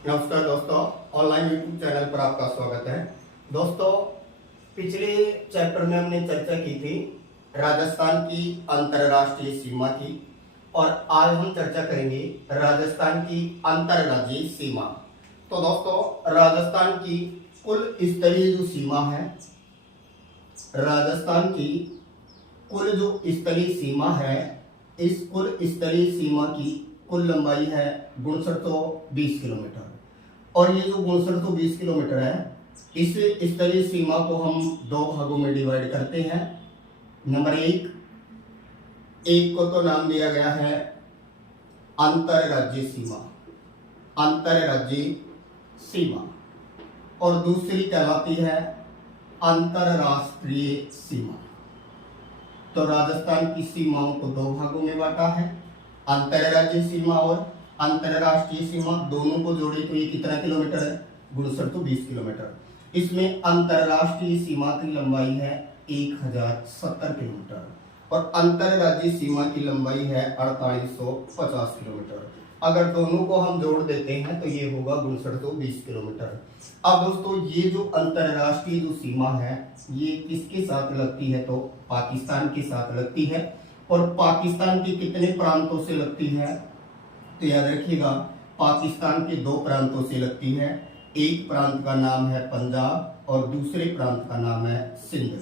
नमस्कार दोस्तों, online YouTube channel पर आपका स्वागत है। दोस्तों, पिछले चैप्टर में हमने चर्चा की थी राजस्थान की अंतरराष्ट्रीय सीमा की, और आज हम चर्चा करेंगे राजस्थान की अंतरराज्यीय सीमा। तो दोस्तों, राजस्थान की कुल स्तरीय जो सीमा है, राजस्थान की कुल जो स्तरीय सीमा है, इस कुल स्तरीय सीमा की कुल लंबाई है 6220 किलोमीटर। और ये जो 6220 किलोमीटर है, इस स्तरीय सीमा को हम दो भागों में डिवाइड करते हैं। नंबर एक को तो नाम दिया गया है अंतरराज्यीय सीमा, अंतरराज्यीय सीमा, और दूसरी कहलाती है अंतरराष्ट्रीय सीमा। तो राजस्थान की सीमाओं को दो भागों में बांटा है, अंतरराज्यीय सीमा और अंतरराष्ट्रीय सीमा। दोनों को जोड़े तो ये कितना किलोमीटर है? 6220 किलोमीटर। इसमें अंतरराष्ट्रीय सीमा की लंबाई है 1070 किलोमीटर और अंतरराज्यीय सीमा की लंबाई है 4850 किलोमीटर। अगर दोनों को हम जोड़ देते हैं तो ये होगा 6220 किलोमीटर। अब दोस्तों, ये जो अंतरराष्ट्रीय जो सीमा है, ये किसके साथ लगती है? तो पाकिस्तान के साथ लगती है। और पाकिस्तान के कितने प्रांतों से लगती है? तो याद रखिएगा, पाकिस्तान के दो प्रांतों से लगती है। एक प्रांत का नाम है पंजाब और दूसरे प्रांत का नाम है सिंध।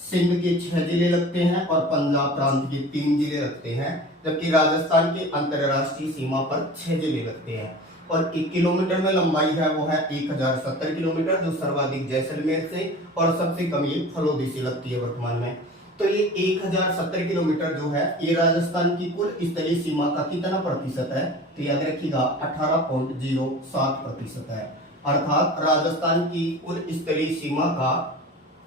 सिंध के 6 जिले लगते हैं और पंजाब प्रांत के 3 जिले लगते हैं, जबकि राजस्थान के अंतरराष्ट्रीय सीमा पर 6 जिले लगते हैं। और 1 किलोमीटर में लंबाई है वो है 1070 किलोमीटर, जो सर्वाधिक जैसलमेर से और सबसे कम ये फलोदी से लगती है वर्तमान में। तो ये 1070 किलोमीटर जो है, ये राजस्थान की कुल स्तरीय सीमा का कितना प्रतिशत है? तो याद रखिएगा 18.07% है। अर्थात राजस्थान की कुल स्तरीय सीमा का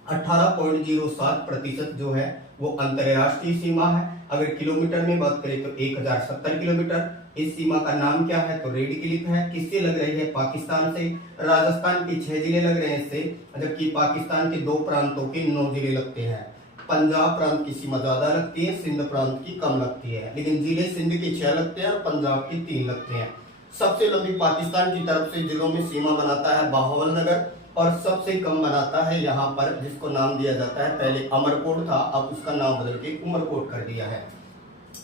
18.07% जो है वो अंतरराष्ट्रीय सीमा है। अगर किलोमीटर में बात करें तो 1070 किलोमीटर। इस सीमा का नाम क्या है? तो रेड क्लिप है। किससे लग रही है? पाकिस्तान से। राजस्थान के 6 जिले लग रहे हैं इससे, जबकि पाकिस्तान के 2 प्रांतों के 9 जिले लगते हैं। पंजाब प्रांत की सीमा ज्यादा लगती है, सिंध प्रांत की कम लगती है, लेकिन जिले सिंध के 6 लगते हैं और पंजाब के 3 लगते हैं। सबसे लंबी पाकिस्तान की तरफ से जिलों में सीमा बनाता है बाहुबलनगर, और सबसे कम बनाता है यहाँ पर, जिसको नाम दिया जाता है, पहले अमरकोट था, अब उसका नाम बदल के उमरकोट कर दिया है।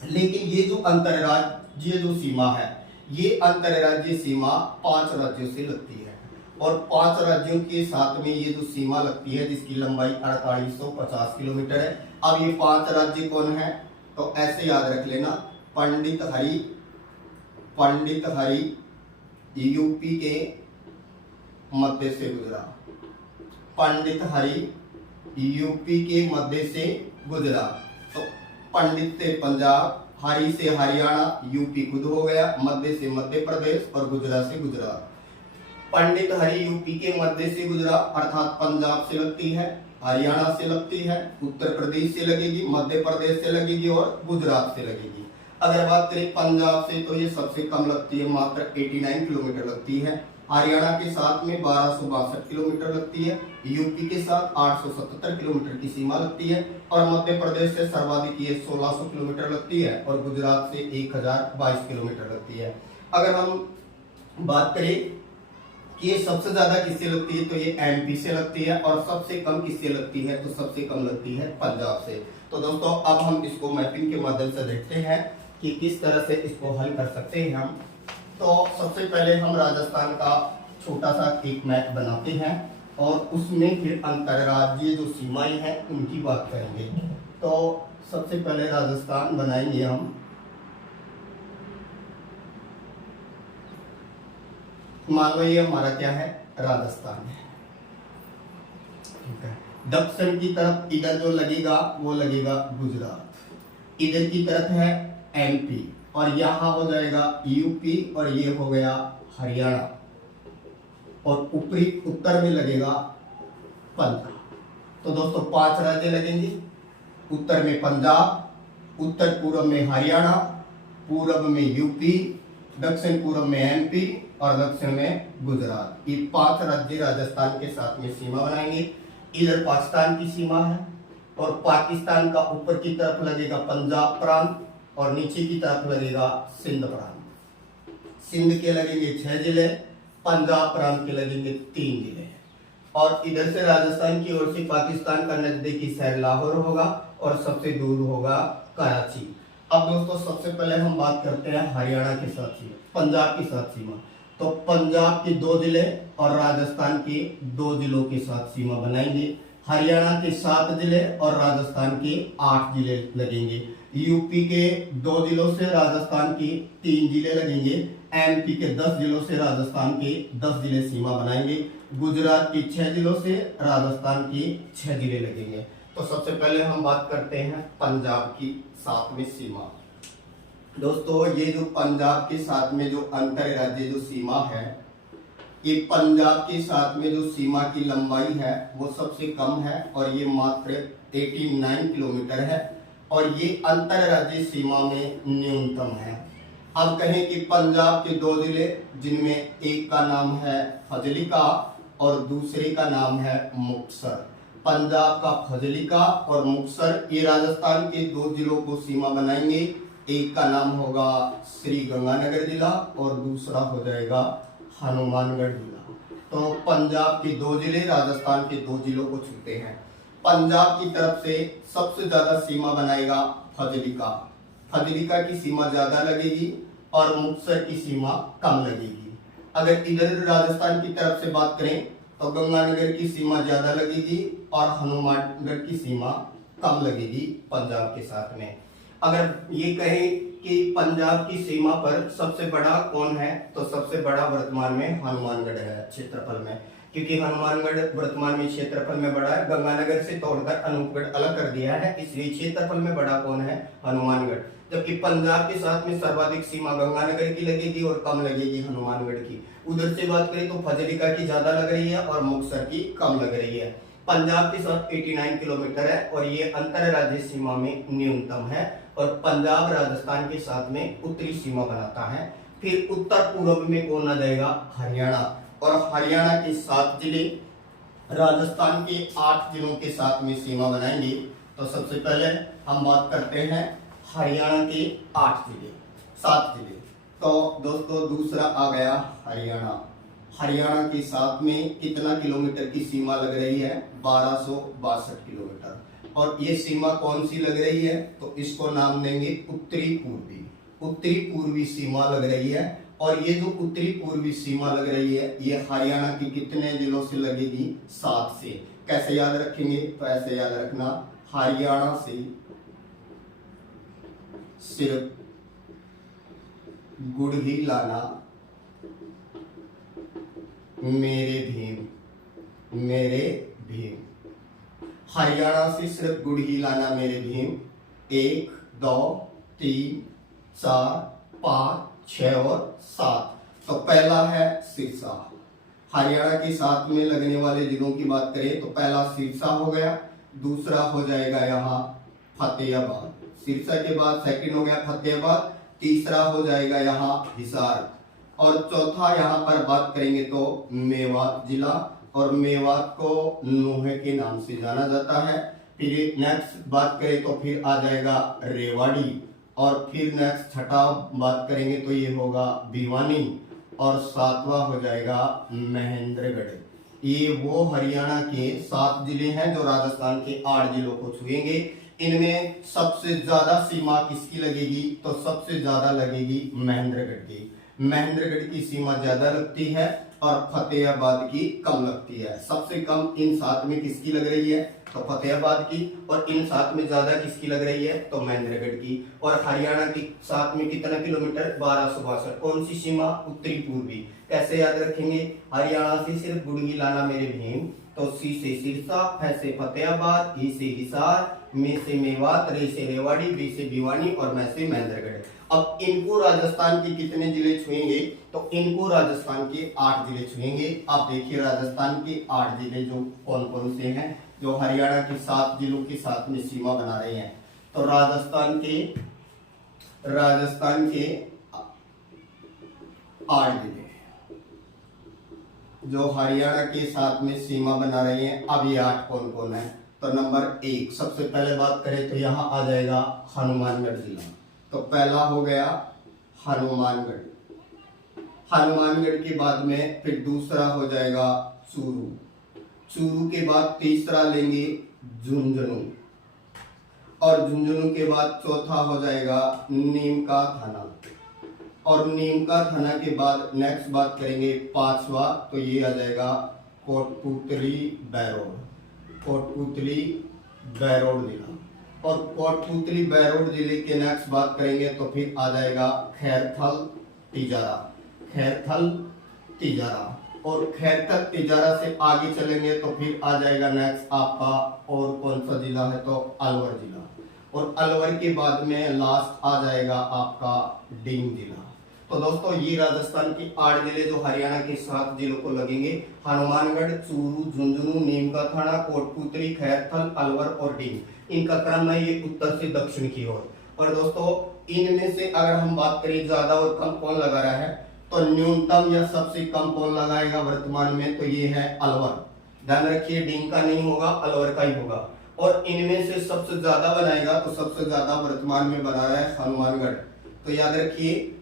लेकिन ये जो अंतरराज्यीय जो सीमा है, ये अंतरराज्यीय सीमा 5 राज्यों से लगती है, और 5 राज्यों के साथ में ये जो सीमा लगती है, जिसकी लंबाई 4850 किलोमीटर है। अब ये 5 राज्य कौन है? तो ऐसे याद रख लेना, पंडित हरि यूपी के मध्य से गुजरा, पंडित हरि यूपी के मध्य से गुजरा। तो पंडित से पंजाब, हरि से हरियाणा, यूपी खुद हो गया, मध्य से मध्य प्रदेश और गुजरात से गुजरात। पंडित हरि यूपी के मध्य से गुजरा, अर्थात पंजाब से लगती है, हरियाणा से लगती है, उत्तर प्रदेश से लगेगी, मध्य प्रदेश से लगेगी और गुजरात से लगेगी। अगर बात करें पंजाब से तो ये सबसे कम लगती है, मात्र 89 किलोमीटर लगती है। हरियाणा के साथ में 1262 किलोमीटर लगती है, यूपी के साथ 877 किलोमीटर की सीमा लगती है, और मध्य प्रदेश से सर्वाधिक ये 1600 किलोमीटर लगती है, और गुजरात से 1022 किलोमीटर लगती है। अगर हम बात करें कि ये सबसे ज्यादा किससे लगती है, तो ये एमपी से लगती है, और सबसे कम किससे लगती है? तो सबसे कम लगती है पंजाब से। तो दोस्तों, अब हम इसको मैपिंग के माध्यम से देखते हैं कि किस तरह से इसको हल कर सकते हैं हम। तो सबसे पहले हम राजस्थान का छोटा सा एक मैप बनाते हैं, और उसमें फिर अंतरराज्यीय जो सीमाएं हैं उनकी बात करेंगे। तो सबसे पहले राजस्थान बनाएंगे हम। मान लो ये हमारा क्या है? राजस्थान है, ठीक है। दक्षिण की तरफ इधर जो लगेगा वो लगेगा गुजरात, इधर की तरफ है एमपी, और यहाँ हो जाएगा यूपी, और ये हो गया हरियाणा, और ऊपरी उत्तर में लगेगा पंजाब। तो दोस्तों 5 राज्य लगेंगे। उत्तर में पंजाब, उत्तर पूर्व में हरियाणा, पूर्व में यूपी, दक्षिण पूर्व में एमपी और दक्षिण में गुजरात। ये 5 राज्य राजस्थान के साथ में सीमा बनाएंगे। इधर पाकिस्तान की सीमा है, और पाकिस्तान का ऊपर की तरफ लगेगा पंजाब प्रांत और नीचे की तरफ लगेगा सिंध प्रांत। सिंध के लगेंगे 6 जिले, पंजाब प्रांत के लगेंगे 3 जिले, और इधर से राजस्थान की ओर से पाकिस्तान का नजदीकी शहर लाहौर होगा और सबसे दूर होगा कराची। अब दोस्तों सबसे पहले हम बात करते हैं हरियाणा के साथ सीमा, पंजाब के साथ सीमा। तो पंजाब के 2 जिले और राजस्थान के 2 जिलों के साथ सीमा बनाएंगे। हरियाणा के 7 जिले और राजस्थान के 8 जिले लगेंगे। यूपी के 2 जिलों से राजस्थान के 3 जिले लगेंगे। एमपी के 10 जिलों से राजस्थान के 10 जिले सीमा बनाएंगे। गुजरात के 6 जिलों से राजस्थान के 6 जिले लगेंगे। तो सबसे पहले हम बात करते हैं पंजाब की साथ में सीमा। दोस्तों ये जो पंजाब के साथ में जो अंतर राज्य जो सीमा है, ये पंजाब के साथ में जो सीमा की लंबाई है वो सबसे कम है और ये मात्र 89 किलोमीटर है और ये अंतर राज्य सीमा में न्यूनतम है। अब कहें कि पंजाब के 2 जिले जिनमें एक का नाम है फजलिका और दूसरे का नाम है मुक्तसर। पंजाब का फजलिका और मुक्तसर ये राजस्थान के 2 जिलों को सीमा बनाएंगे। एक का नाम होगा श्री गंगानगर जिला और दूसरा हो जाएगा हनुमानगढ़ जिला। तो पंजाब के 2 जिले राजस्थान के 2 जिलों को छूते हैं। पंजाब की तरफ से सबसे ज्यादा सीमा बनाएगा फजलिका। फजलिका की सीमा ज्यादा लगेगी और मुक्तसर की सीमा कम लगेगी। अगर इधर राजस्थान की तरफ से बात करें तो गंगानगर की सीमा ज्यादा लगेगी और हनुमानगढ़ की सीमा कम लगेगी पंजाब के साथ में। अगर ये कहें कि पंजाब की सीमा पर सबसे बड़ा कौन है तो सबसे बड़ा वर्तमान में हनुमानगढ़ है क्षेत्रफल में, क्योंकि हनुमानगढ़ वर्तमान में क्षेत्रफल में बड़ा है। गंगानगर से तोड़कर अनूपगढ़ अलग कर दिया है, इसलिए क्षेत्रफल में बड़ा कौन है हनुमानगढ़। जबकि पंजाब के साथ में सर्वाधिक सीमा गंगानगर की लगेगी और कम लगेगी हनुमानगढ़ की। उधर से बात करें तो फजलिका की ज्यादा लग रही है और मुक्तसर की कम लग रही है। पंजाब के साथ 89 किलोमीटर है और ये अंतर राज्य सीमा में न्यूनतम है और पंजाब राजस्थान के साथ में उत्तरी सीमा बनाता है। फिर उत्तर पूर्व में कौन आ जाएगा हरियाणा, और हरियाणा के 7 जिले राजस्थान के 8 जिलों के साथ में सीमा बनाएंगे। तो सबसे पहले हम बात करते हैं हरियाणा के 8 जिले 7 जिले। तो दोस्तों दूसरा आ गया हरियाणा। हरियाणा के साथ में कितना किलोमीटर की सीमा लग रही है 1262 किलोमीटर, और ये सीमा कौन सी लग रही है तो इसको नाम देंगे उत्तरी पूर्वी। उत्तरी पूर्वी सीमा लग रही है और ये जो उत्तरी पूर्वी सीमा लग रही है ये हरियाणा के कितने जिलों से लगेगी 7 से। कैसे याद रखेंगे तो ऐसे याद रखना, हरियाणा से सिर्फ गुड़हीलाना, मेरे भीम। हरियाणा से सिर्फ गुड़हीलाना मेरे भीम 1 2 3 4 5 6 और 7। तो पहला है सिरसा। हरियाणा के साथ में लगने वाले जिलों की बात करें तो पहला सिरसा हो गया, दूसरा हो जाएगा यहाँ फतेहाबाद। सिरसा के बाद सेकंड हो गया फतेहाबाद, तीसरा हो जाएगा यहाँ हिसार और चौथा यहाँ पर बात करेंगे तो मेवात जिला, और मेवात को नूह के नाम से जाना जाता है। फिर नेक्स्ट बात करें तो फिर आ जाएगा रेवाड़ी, और फिर नेक्स्ट छठा बात करेंगे तो ये होगा भिवानी, और 7वां हो जाएगा महेंद्रगढ़। ये वो हरियाणा के 7 जिले हैं जो राजस्थान के 8 जिलों को छुएंगे। इनमें सबसे ज्यादा सीमा किसकी लगेगी तो सबसे ज्यादा लगेगी महेंद्रगढ़ की। महेंद्रगढ़ की सीमा ज्यादा लगती है और फतेहाबाद की कम लगती है। सबसे कम इन 7 में किसकी लग रही है तो फतेहाबाद की, और इन 7 में ज्यादा किसकी लग रही है तो महेंद्रगढ़ की। और हरियाणा की 7 में कितना किलोमीटर 1262। कौन सी सीमा उत्तरी पूर्वी। कैसे याद रखेंगे, हरियाणा से सिर्फ गुड़हीलाना मेरे भीम, तो सी से सिरसा, फ से फतेहाबाद, ई से हिसार, मे से मेवात, रे से रेवाड़ी, बी से भिवानी और मैं से महेंद्रगढ़। अब इनको राजस्थान के कितने जिले छुएंगे तो इनको राजस्थान के 8 जिले छुएंगे। आप देखिए राजस्थान के 8 जिले जो कौन कौन से हैं जो हरियाणा के 7 जिलों के साथ में सीमा बना रहे हैं। तो राजस्थान के 8 जिले जो हरियाणा के साथ में सीमा बना रहे हैं। अब ये 8 कौन कौन है तो नंबर 1 सबसे पहले बात करें तो यहाँ आ जाएगा हनुमानगढ़ जिला। तो पहला हो गया हनुमानगढ़। हनुमानगढ़ के बाद में फिर दूसरा हो जाएगा चूरू। चूरू के बाद तीसरा लेंगे झुंझुनू, और झुंझुनू के बाद चौथा हो जाएगा नीम का थाना, और नीम का थाना के बाद नेक्स्ट बात करेंगे पांचवा, तो ये आ जाएगा कोटपुतली बैरोड। कोटपुतली बैरोड जिला, और कोटपुतली बैरोड जिले के नेक्स्ट बात करेंगे तो फिर आ जाएगा खैरथल तिजारा। खैरथल तिजारा, और खैरथल तिजारा से आगे चलेंगे तो फिर आ जाएगा नेक्स्ट आपका और कौन सा जिला है तो अलवर जिला, और अलवर के बाद में लास्ट आ जाएगा आपका डींग जिला। तो दोस्तों ये राजस्थान की 8 जिले जो हरियाणा के 7 जिलों को लगेंगे, हनुमानगढ़, चूरू, झुंझुनू, नीम का थाना, कोटपुतली, खैरथल, अलवर और डींग, इनका क्रम है ये उत्तर से दक्षिण की ओर। और दोस्तों इनमें से अगर हम बात करें ज्यादा और कम कौन लगा रहा है, तो न्यूनतम या सबसे कम कौन लगाएगा वर्तमान में, तो ये है अलवर। ध्यान रखिए डींग का नहीं होगा, अलवर का ही होगा। और इनमें से सबसे ज्यादा बनाएगा तो सबसे ज्यादा वर्तमान में बना रहा है हनुमानगढ़। तो याद रखिए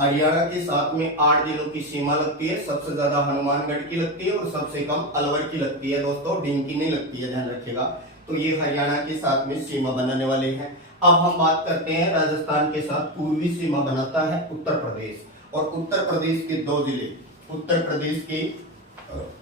हरियाणा के साथ में 8 जिलों की सीमा लगती है, सबसे ज्यादा हनुमानगढ़ की लगती है और सबसे कम अलवर की लगती है दोस्तों, डींग की नहीं लगती है, ध्यान रखिएगा। तो ये हरियाणा के साथ में सीमा बनाने वाले हैं। अब हम बात करते हैं राजस्थान के साथ पूर्वी सीमा बनाता है उत्तर प्रदेश, और उत्तर प्रदेश के 2 जिले, उत्तर प्रदेश के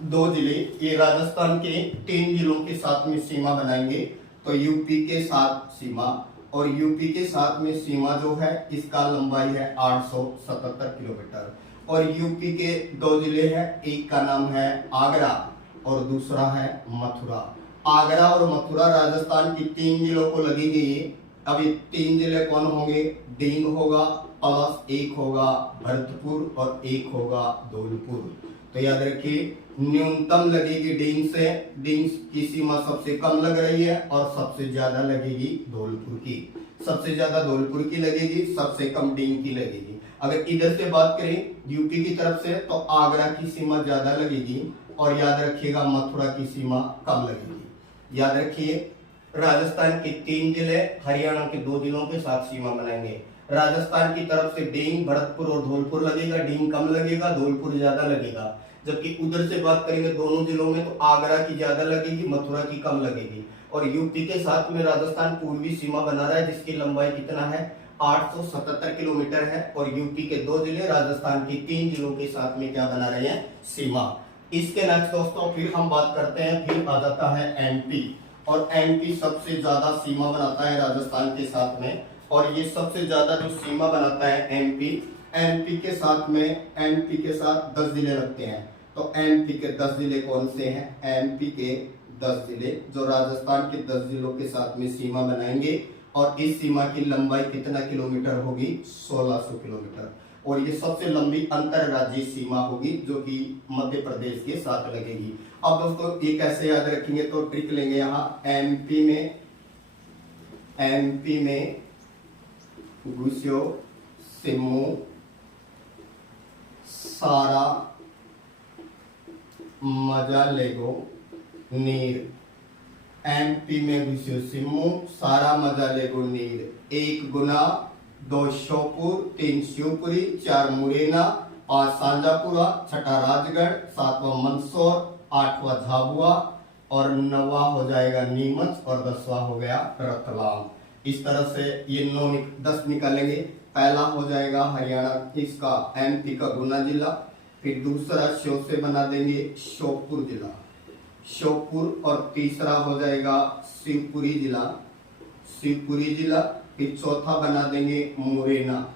2 जिले ये राजस्थान के 3 जिलों के साथ में सीमा बनाएंगे। तो यूपी के साथ सीमा, और यूपी के साथ में सीमा जो है इसका लंबाई है 877 किलोमीटर, और यूपी के 2 जिले हैं, एक का नाम है आगरा और दूसरा है मथुरा। आगरा और मथुरा राजस्थान की 3 जिलों को लगेगी। अब ये 3 जिले कौन होंगे, डींग होगा प्लस एक होगा भरतपुर और एक होगा धौलपुर। तो याद रखिए न्यूनतम लगेगी डींग से, डींग की सीमा सबसे कम लग रही है और सबसे ज्यादा लगेगी धौलपुर की, सबसे ज्यादा धौलपुर की लगेगी, सबसे कम डींग की लगेगी। अगर इधर से बात करें यूपी की तरफ से तो आगरा की सीमा ज्यादा लगेगी, और याद रखिएगा मथुरा की सीमा कम लगेगी। याद रखिए राजस्थान के 3 जिले हरियाणा के 2 जिलों के साथ सीमा बनाएंगे। राजस्थान की तरफ से डींग, भरतपुर और धौलपुर लगेगा, डींग कम लगेगा, धौलपुर ज्यादा लगेगा। जबकि उधर से बात करेंगे दोनों जिलों में तो आगरा की ज्यादा लगेगी, मथुरा की कम लगेगी। और यूपी के साथ में राजस्थान पूर्वी सीमा बना रहा है जिसकी लंबाई कितना है 877 किलोमीटर है, और यूपी के 2 जिले राजस्थान के 3 जिलों के साथ में क्या बना रहे हैं सीमा। इसके नेक्स्ट दोस्तों फिर हम बात करते हैं, फिर आ जाता है एमपी, और एमपी सबसे ज्यादा सीमा बनाता है राजस्थान के साथ में, और ये सबसे ज्यादा जो सीमा बनाता है एमपी के साथ में, एमपी के साथ 10 जिले लगते हैं। तो एमपी के 10 जिले कौन से हैं, एमपी के 10 जिले जो राजस्थान के 10 जिलों के साथ में सीमा बनाएंगे, और इस सीमा की लंबाई कितना किलोमीटर होगी 1600 किलोमीटर, और ये सबसे लंबी अंतरराज्यीय सीमा होगी जो कि मध्य प्रदेश के साथ लगेगी। अब दोस्तों ये कैसे याद रखेंगे, तो ट्रिक लेंगे यहाँ एमपी में गुस्यो सिमू सारा मजा लेगो नीर। एमपी में घुस्यो सिमू सारा मजा लेगो नीर। 1 गुना, 2 श्योपुर, 3 शिवपुरी, 4 मुरैना, 5 सांजापुरा, 6 राजगढ़, 7वां मंदसौर, 8वां झाबुआ, और 9वां हो जाएगा नीमच, और 10वां हो गया रतलाम। इस तरह से ये 10 निकालेंगे। पहला हो जाएगा हरियाणा इसका एमपी का गुना जिला, फिर दूसरा श्योर से बना देंगे श्योपुर जिला, श्योपुर, और तीसरा हो जाएगा शिवपुरी जिला, फिर चौथा बना देंगे मुरैना,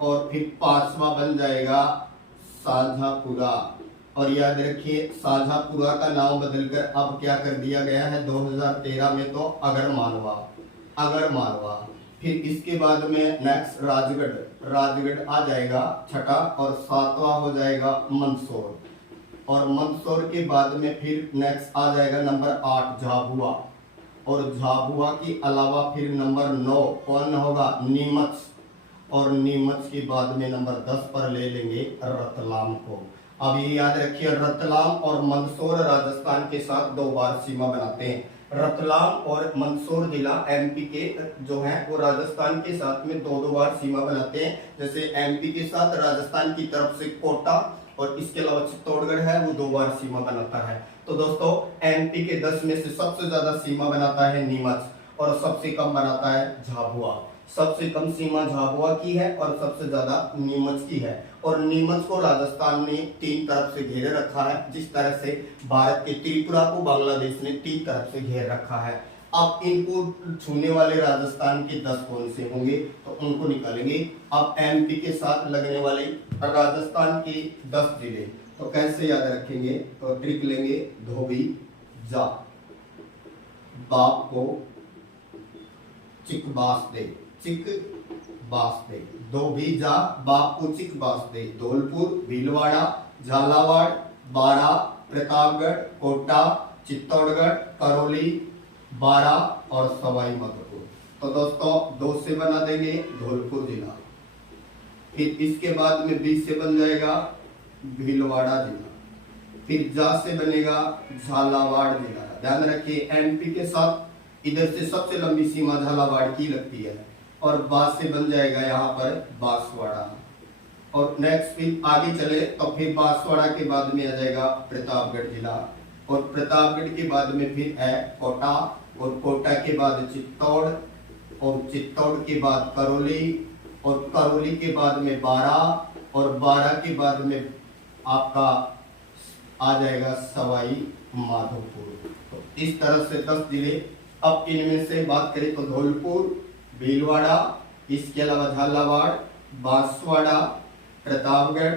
और फिर 5वां बन जाएगा साझापुरा। और याद रखिए साझापुरा का नाम बदलकर अब क्या कर दिया गया है 2013 में तो अगर मारवा। फिर इसके बाद में नेक्स्ट राजगढ़ आ जाएगा 6ठा, और 7वां हो जाएगा मंदसौर, और मंदसौर के बाद में फिर नेक्स्ट आ जाएगा नंबर 8 झाबुआ, और झाबुआ के अलावा फिर नंबर 9 कौन होगा नीमच, और नीमच के बाद में नंबर 10 पर ले लेंगे रतलाम को। अब ये याद रखिए रतलाम और मंदसौर राजस्थान के साथ 2 बार सीमा बनाते हैं। रतलाम और मंदसौर जिला एमपी के जो है वो राजस्थान के साथ में दो दो बार सीमा बनाते हैं। जैसे एमपी के साथ राजस्थान की तरफ से कोटा और इसके अलावा चित्तौड़गढ़ है वो दो बार सीमा बनाता है। तो दोस्तों एमपी के 10 में से सबसे ज्यादा सीमा बनाता है नीमच और सबसे कम बनाता है झाबुआ। सबसे कम सीमा झाबुआ की है और सबसे ज्यादा नीमच की है। और नीमच को राजस्थान ने 3 तरफ से घेरे रखा है, जिस तरह से भारत के त्रिपुरा को बांग्लादेश ने 3 तरफ से घेर रखा है। अब इनको छूने वाले राजस्थान के 10 कौन से होंगे तो उनको निकालेंगे। अब एमपी के साथ लगने वाले राजस्थान के 10 जिले तो कैसे याद रखेंगे, तो ट्रिक लेंगे। धोबी जा बाप को चिक बास दे, चिक बास दे, धोबी जा बाप को चिक बास दे। धौलपुर, भीलवाड़ा, झालावाड़, बारा, प्रतापगढ़, कोटा, चित्तौड़गढ़, करौली, बारा और सवाई माधोपुर। तो दोस्तों 2 से बना देंगे धौलपुर जिला। फिर इसके बाद में 20 से बन जाएगा भीलवाड़ा जिला। फिर जा से बनेगा झालावाड़ जिला। ध्यान रखिए एमपी के साथ इधर से सबसे लंबी सीमा झालावाड़ की लगती है। और बास से बन जाएगा यहाँ पर बांसवाड़ा। और नेक्स्ट फिर आगे चले तो फिर बांसवाड़ा के बाद में आ जाएगा प्रतापगढ़ जिला। और प्रतापगढ़ के बाद में फिर है कोटा और कोटा के बाद चित्तौड़ और चित्तौड़ के बाद करौली और करौली के बाद में बारा और बारा के बाद में आपका आ जाएगा सवाई माधोपुर। तो इस तरह से 10 जिले। अब इनमें से बात करें तो धौलपुर, भीलवाड़ा, इसके अलावा झालावाड़, बांसवाड़ा, प्रतापगढ़,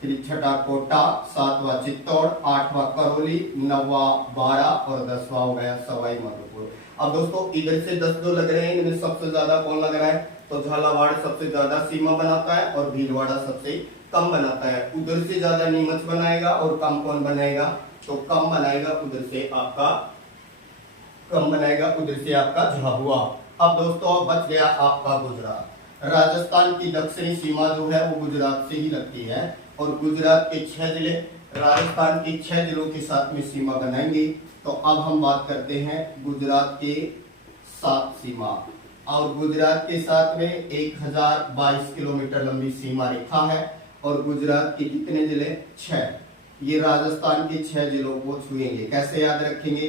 फिर छठा कोटा, 7वां चित्तौड़, 8वां करौली, 9वां बारा और 10वां हो गया सवाई माधोपुर। अब दोस्तों इधर से 10 जो लग रहे हैं इनमें सबसे ज्यादा कौन लग रहा है तो झालावाड़ सबसे ज्यादा सीमा बनाता है और भीलवाड़ा सबसे कम बनाता है। उधर से ज्यादा नीमच बनाएगा और कम कौन बनाएगा तो कम बनाएगा उधर से आपका झाबुआ। अब दोस्तों बच गया आपका गुजरात। राजस्थान की दक्षिणी सीमा जो है वो गुजरात से ही लगती है और गुजरात के 6 जिले राजस्थान के 6 जिलों के साथ में सीमा बनाएंगे। तो अब हम बात करते हैं गुजरात के 7 सीमा। और गुजरात के साथ में 1022 किलोमीटर लंबी सीमा रेखा है और गुजरात के कितने जिले 6। ये राजस्थान के 6 जिलों को छुएंगे। कैसे याद रखेंगे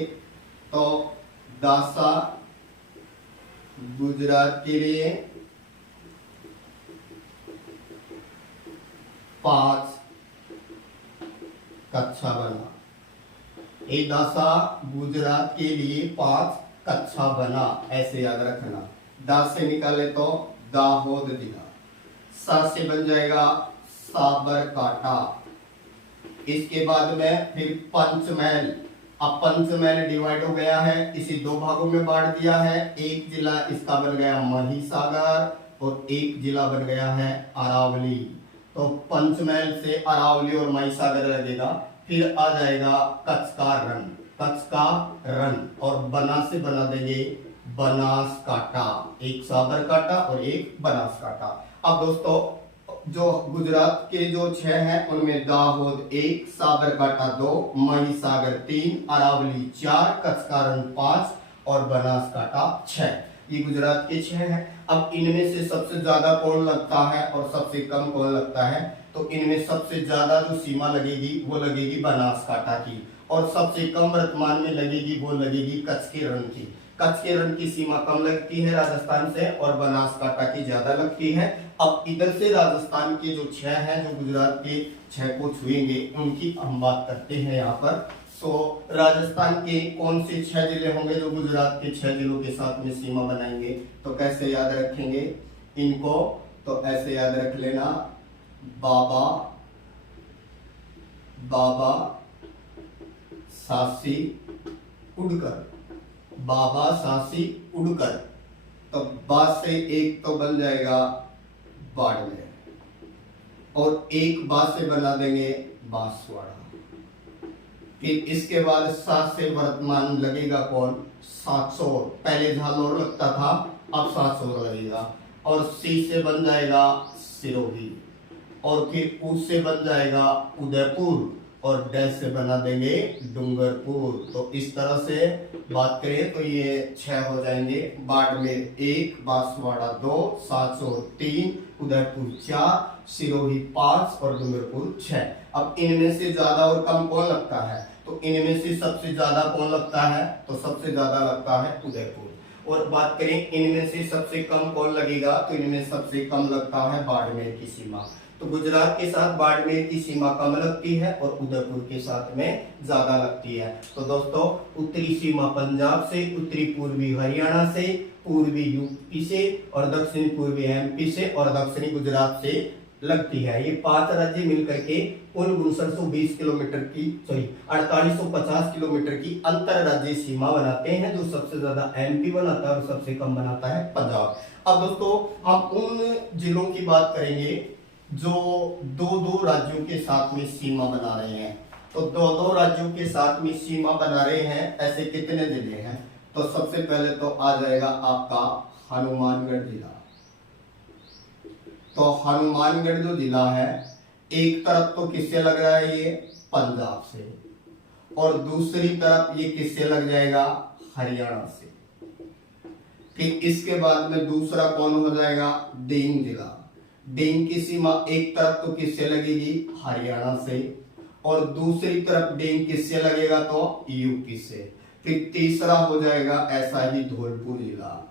तो दासा गुजरात के लिए 5 कच्छा बना। एक दासा गुजरात के लिए 5 कच्छा बना, ऐसे याद रखना। दा से निकाले तो दाहोद जिला। सा से बन जाएगा साबरकांठा। इसके बाद में फिर पंचमहल। अब पंचमहल डिवाइड हो गया है, इसी 2 भागों में बांट दिया है। एक जिला इसका बन गया महिसागर और एक जिला बन गया है अरावली। तो पंचमहल से अरावली और महिसागर लगेगा। फिर आ जाएगा कच्छ का रण और बना से बना देंगे बनासकांठा। एक साबरकांठा और एक बनासकांठा। अब दोस्तों जो गुजरात के जो 6 हैं उनमें दाहोद 1, साबरकांठा 2, महिसागर 3, अरावली 4, कच्छ का रण 5 और बनासकांठा 6। ये गुजरात के 6 हैं। अब इनमें से सबसे ज्यादा कौन लगता है और सबसे कम कौन लगता है तो इनमें सबसे ज्यादा जो सीमा लगेगी वो लगेगी बनासकांठा की और सबसे कम वर्तमान में लगेगी वो लगेगी कच्छ के रण की। कच्छ के रण की सीमा कम लगती है राजस्थान से और बनासकांठा की ज्यादा लगती है। अब इधर से राजस्थान के जो 6 हैं जो गुजरात के 6 को छुएंगे उनकी हम बात करते हैं यहाँ पर। तो राजस्थान के कौन से 6 जिले होंगे जो गुजरात के 6 जिलों के साथ में सीमा बनाएंगे तो कैसे याद रखेंगे इनको तो ऐसे याद रख लेना। बाबा सासी उड़कर। तो बा से एक तो बन जाएगा बाड़मेर और एक बा से बना देंगे बांसवाड़ा। फिर इसके बाद 7 से वर्तमान लगेगा कौन 700। पहले झालोर लगता था अब 700 लगेगा। और सी से बन जाएगा सिरोही और फिर ऊ से बन जाएगा उदयपुर और डैश से बना देंगे डूंगरपुर। तो इस तरह से बात करें तो ये 6 हो जाएंगे। बाड़मेर 1, बांसवाड़ा 2, सासोर 3, उदयपुर 4, सिरोही 5 और डूंगरपुर 6। अब इनमें से ज्यादा और कम कौन लगता है? तो इनमें से सबसे ज्यादा कौन लगता है? तो सबसे ज्यादा लगता है उदयपुर। और बात करें इनमें से सबसे कम कौन लगेगा? तो इनमें सबसे कम लगता है बाड़मेर की सीमा। तो गुजरात के साथ बाड़मेर की सीमा कम लगती है और उदयपुर के साथ में ज्यादा लगती है। तो दोस्तों उत्तरी सीमा पंजाब से, उत्तरी पूर्वी हरियाणा से, पूर्वी यूपी से और दक्षिणी पूर्वी एमपी से और दक्षिणी गुजरात से लगती है। ये 5 राज्य मिलकर के कुल 5920 किलोमीटर की 4850 किलोमीटर की अंतर राज्य सीमा बनाते हैं, जो सबसे ज्यादा एमपी बनाता है और सबसे कम बनाता है पंजाब। अब दोस्तों हम उन जिलों की बात करेंगे जो 2-2 राज्यों के साथ में सीमा बना रहे हैं। तो 2-2 राज्यों के साथ में सीमा बना रहे हैं, ऐसे कितने जिले हैं? तो सबसे पहले तो आ जाएगा आपका हनुमानगढ़ जिला। तो हनुमानगढ़ जो जिला है, एक तरफ तो किससे लग रहा है? ये पंजाब से, और दूसरी तरफ ये किससे लग जाएगा? हरियाणा से। फिर इसके बाद में दूसरा कौन हो जाएगा? डेंग जिला। डेंग की सीमा एक तरफ तो किससे लगेगी? हरियाणा से, और दूसरी तरफ डेंग किससे लगेगा? तो यूपी से। फिर तीसरा हो जाएगा ऐसा ही धौलपुर जिला,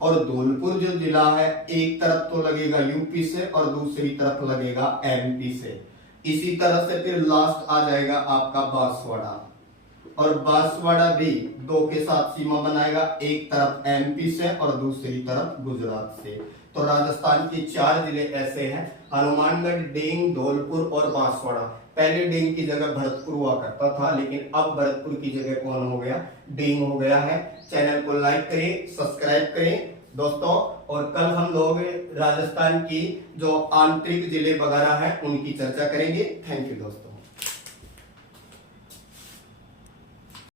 और धौलपुर जो जिला है एक तरफ तो लगेगा यूपी से और दूसरी तरफ लगेगा एमपी से। इसी तरह से फिर लास्ट आ जाएगा आपका बांसवाड़ा, और बांसवाड़ा भी 2 के साथ सीमा बनाएगा, एक तरफ एमपी से और दूसरी तरफ गुजरात से। तो राजस्थान के 4 जिले ऐसे हैं, हनुमानगढ़, डेंग, धौलपुर और बांसवाड़ा। पहले डेंग की जगह भरतपुर हुआ करता था, लेकिन अब भरतपुर की जगह कौन हो गया? डेंग हो गया है। चैनल को लाइक करें, सब्सक्राइब करें दोस्तों, और कल हम लोग राजस्थान की जो आंतरिक जिले वगैरह हैं उनकी चर्चा करेंगे। थैंक यू दोस्तों।